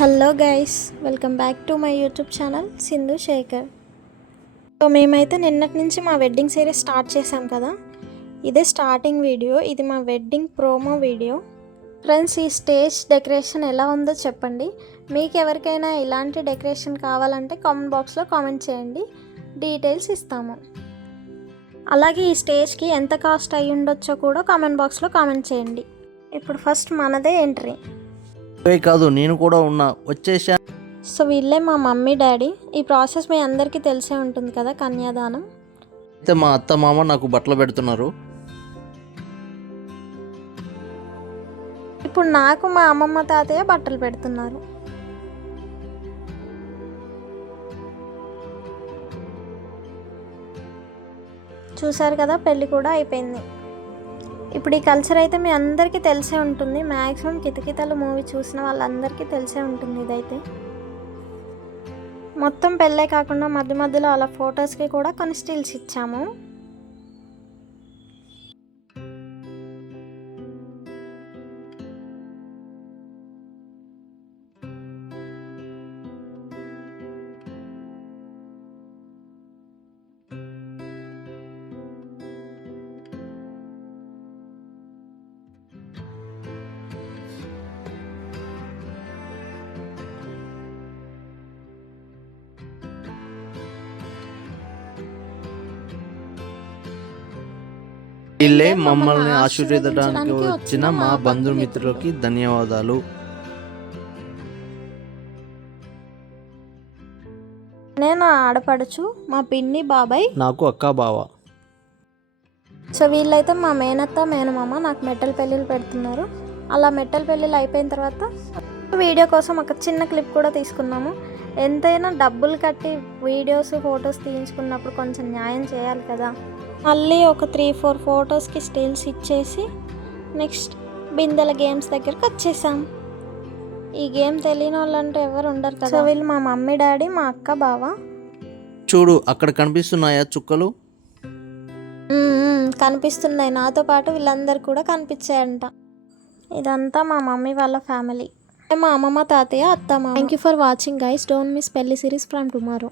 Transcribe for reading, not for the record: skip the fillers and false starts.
Hello guys, welcome back to my YouTube channel Sindhu Shekhar. So మేమైతే నిన్నటి నుంచి మా వెడ్డింగ్ సిరీస్ స్టార్ట్ చేసాం కదా. ఇదే స్టార్టింగ్ వీడియో. ఇది మా వెడ్డింగ్ ప్రోమో వీడియో. ఫ్రెండ్స్, ఈ స్టేజ్ డెకరేషన్ ఎలా ఉందో చెప్పండి. మీకు ఎవరికైనా ఇలాంటి డెకరేషన్ కావాలంటే కామెంట్ బాక్స్లో కామెంట్ చేయండి, డీటెయిల్స్ ఇస్తాము. అలాగే ఈ స్టేజ్కి ఎంత కాస్ట్ అయ్యి ఉండొచ్చో కూడా కామెంట్ బాక్స్లో కామెంట్ చేయండి. ఇప్పుడు ఫస్ట్ మనదే ఎంట్రీ. కాదు, నేను కూడా ఉన్నా, వచ్చేసా. సో వీళ్ళే మా మమ్మీ డాడీ. ఈ ప్రాసెస్ మీ అందరికీ తెలిసే ఉంటుంది కదా, కన్యాదానం. అయితే మా అత్త మామ నాకు బట్టలు పెడుతున్నారు. ఇప్పుడు నాకు మా అమ్మమ్మ తాతయ్య బట్టలు పెడుతున్నారు. చూసారు కదా, పెళ్ళి కూడా అయిపోయింది. ఇప్పుడు ఈ కల్చర్ అయితే మీ అందరికీ తెలిసే ఉంటుంది. మ్యాక్సిమం కితకితలు మూవీ చూసిన వాళ్ళందరికీ తెలిసే ఉంటుంది. ఇదైతే మొత్తం పెళ్ళే కాకుండా మధ్య మధ్యలో అలా ఫొటోస్కి కూడా కొన్ని స్టిల్స్ ఇచ్చాము. వీళ్ళే మమ్మల్ని ఆశీర్వదించడానికి వచ్చిన మా బంధుమిత్రులకి ధన్యవాదాలు. నేను ఆడపడుచు, మా పిన్ని బాబాయ్, నాకు అక్క బావ. సో వీళ్ళైతే మా మేనత్త మేనమామ నాకు మెట్టల పెళ్ళిళ్ళు పెడుతున్నారు. అలా మెట్టల పెళ్ళిళ్ళు అయిపోయిన తర్వాత వీడియో కోసం ఒక చిన్న క్లిప్ కూడా తీసుకున్నాము. ఎంతైనా డబ్బులు కట్టి వీడియోస్ ఫొటోస్ తీయించుకున్నప్పుడు కొంచెం న్యాయం చేయాలి కదా. మళ్ళీ ఒక 3-4 ఫొటోస్కి స్టిల్స్ ఇచ్చేసి నెక్స్ట్ బిందెల గేమ్స్ దగ్గరికి వచ్చేసాం. ఈ గేమ్ తెలియని వాళ్ళంటూ ఎవరు ఉండరు కదా. సో వీళ్ళు మా మమ్మీ డాడీ, మా అక్క బావ. చూడు, అక్కడ కనిపిస్తున్నాయా చుక్కలు? కనిపిస్తున్నాయి. నాతో పాటు వీళ్ళందరూ కూడా కనిపించాయంట. ఇదంతా మా మమ్మీ వాళ్ళ ఫ్యామిలీ. మా అమ్మమ్మ తాతయ్య, అత్తమ్మ. Thank you for watching guys. Don't miss పెళ్లి సిరీస్ ఫ్రమ్ టుమారో.